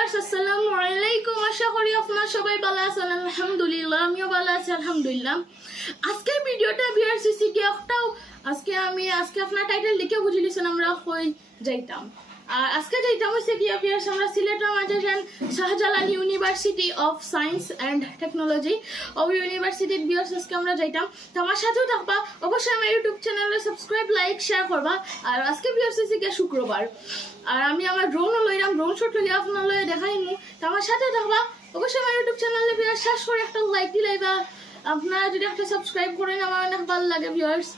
Viewers আসসালামু আলাইকুম, আশা করি আপনারা সবাই ভালো আছেন। আলহামদুলিল্লাহ, আমিও ভালো আছি আলহামদুলিল্লাহ। আজকের ভিডিওটা ভিউয়ার্স হইছে কি একটাও আজকে আপনার টাইটেল দেখে বুঝে নিছেন আমরা কই যাইতাম। আর আজকে যাইতাম হইছে কি ভিউয়ার্স আমরা সিলেটের মাঝে Shahjalal university of science and technology ও ইউনিভার্সিটির ভিউয়ার্স আজকে আমরা যাইতাম। তো আমার সাথেও থাকবা, অবশ্যই আমার ইউটিউব চ্যানেলে সাবস্ক্রাইব লাইক শেয়ার করবা। আর আজকে ভিউয়ার্স হইছে কি শুক্রবার, আর আমি আমার ড্রোনও লইলাম, ড্রোন শট লইয়া আপনাদের দেখাইমু। তো আমার সাথে থাকবা, অবশ্যই আমার ইউটিউব চ্যানেলে ভিউয়ার্স শেষ করে একটা লাইক দিলাইবা। আপনারা যদি একটা সাবস্ক্রাইব করেন আমার অনেক ভালো লাগে ভিউয়ার্স।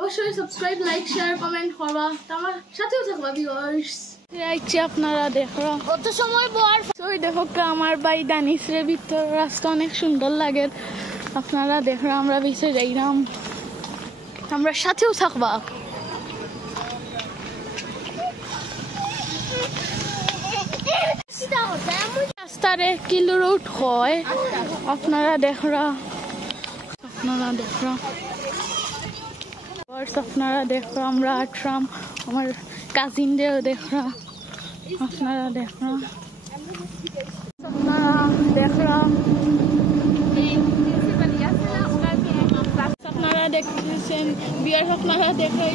অবশ্যই সাবস্ক্রাইব লাইক শেয়ার কমেন্ট করবা। তো আমার সাথেও থাকবা ভিউয়ার্স। আপনারা দেখো কত সময় পর দেখো আমার বাই দানিসের ভিতর রাস্তা অনেক সুন্দর লাগে। আপনারা দেখো আমরা বেঁচে যাইলাম, আমরা সাথেও থাকবা। রাস্তারে কিলো রোড হয় আপনারা দেখরা, আপনারা দেখো আমরা আটরাম, আমার কাজিনদেরও দেখরা, আপনারা দেখছেন বিয়ার, আপনারা দেখা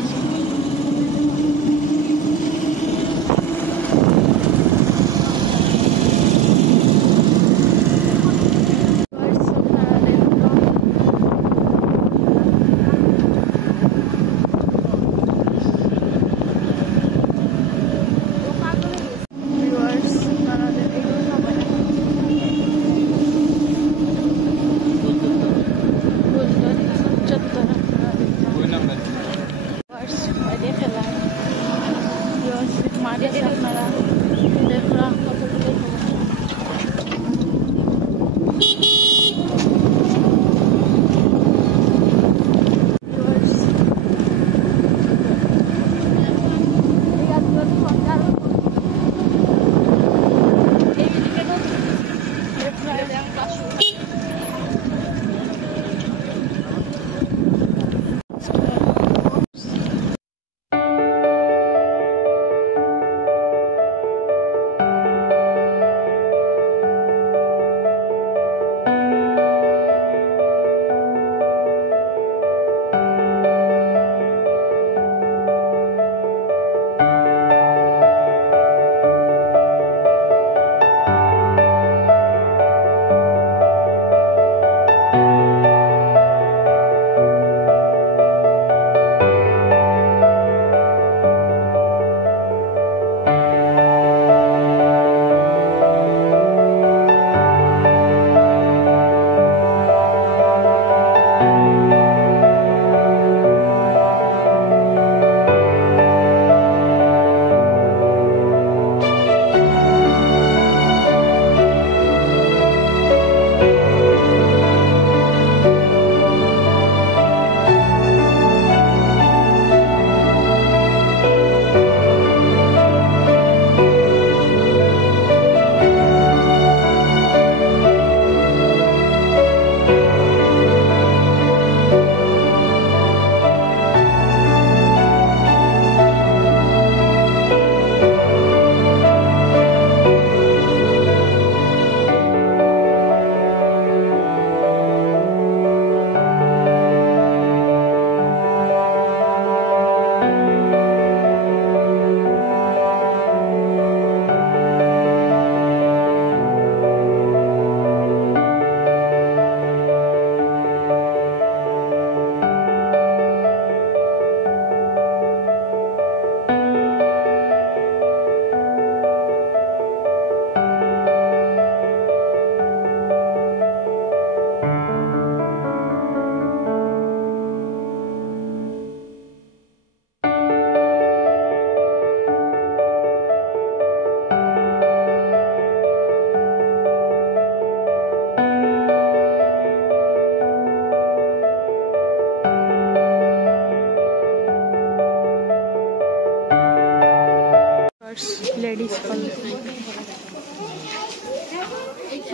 লেডিস কলেজ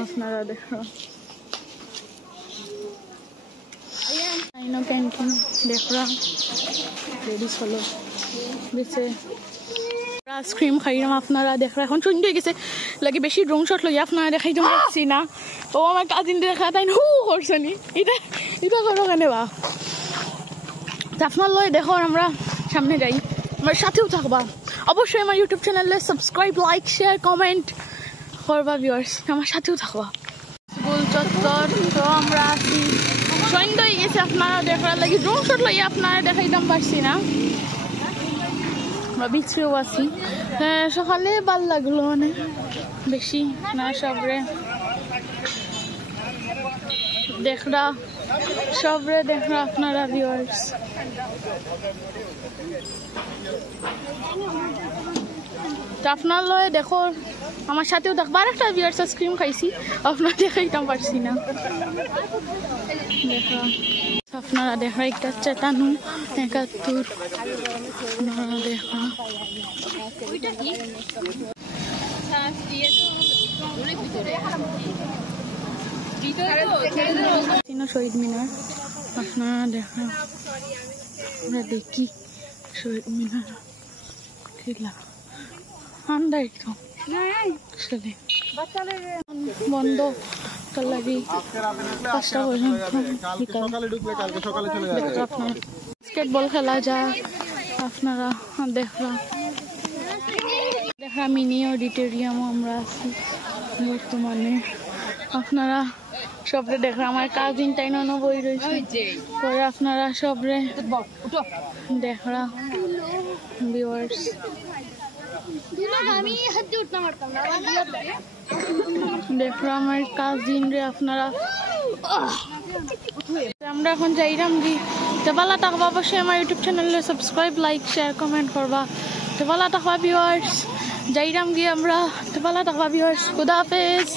আপনারা দেখো ক্যান্টিন দেখরা লেডিস কলেজ বেছে আইসক্রিম খাইলাম। আপনারা দেখরা এখন সন্ধ্যে হয়ে গেছে, লাগে বেশি ড্রোন শট লই আপনারা দেখাইতে পারছি না। ও আমার কাজিন দেখা তাই হু করছে নি, এটা এটা করো কেন বা আপনার লয় দেখো আমরা সামনে যাই, আমার সাথেও থাকবা অবশ্যই। আমার ইউটিউব চ্যানেলে সাবস্ক্রাইব, লাইক, শেয়ার, কমেন্ট করবা ভিউয়ার্স, আমার সাথেও থাকবা। স্কুল চত্বর তো আমরা আছি, সন্ধ্যা হয়ে গেছে, আপনারা দেখার লাগে ড্রোন শট লই আপনারা দেখাইতাম পারছি না, আমরা বিছরেও আছি। সকালে ভাল লাগলো অনেক বেশি না, সবরে দেখরা আপনারা ভিউয়ার্স। আপনার লয় দেখো আমার সাথেও দেখবো, আর একটা ভিউয়ার্স আইসক্রিম খাইছি, আপনারা দেখাইতাম পারছি না। দেখা আপনারা দেখা একটা 57 আপনারা দেখা শহীদ মিনার, আপনারা দেখা আমরা দেখি শহীদ মিনার ঠান্ডা একটু বন্ধ লাগি 5টা পর্যন্ত। বাস্কেটবল খেলা যায়, আপনারা দেখা মিনি অডিটোরিয়ামও আমরা আছি বর্তমানে। আপনারা সবরে দেখা আমার কাজিন টাইন বই রয়েছে, পরে আপনারা সবরে দেখা ভিউয়ার্স। দেখো আমার কাজিন রে আপনারা, আমরা এখন যাইরাম দি ভালো থাকবা। অবশ্যই আমার ইউটিউব চ্যানেলে সাবস্ক্রাইব, লাইক, শেয়ার, কমেন্ট করবা। ভালো থাকবা ভিউয়ার্স, যাইরাম গিয়ে আমরা ভালো থাকবা ভিউয়ার্স। খুদা হাফেজ।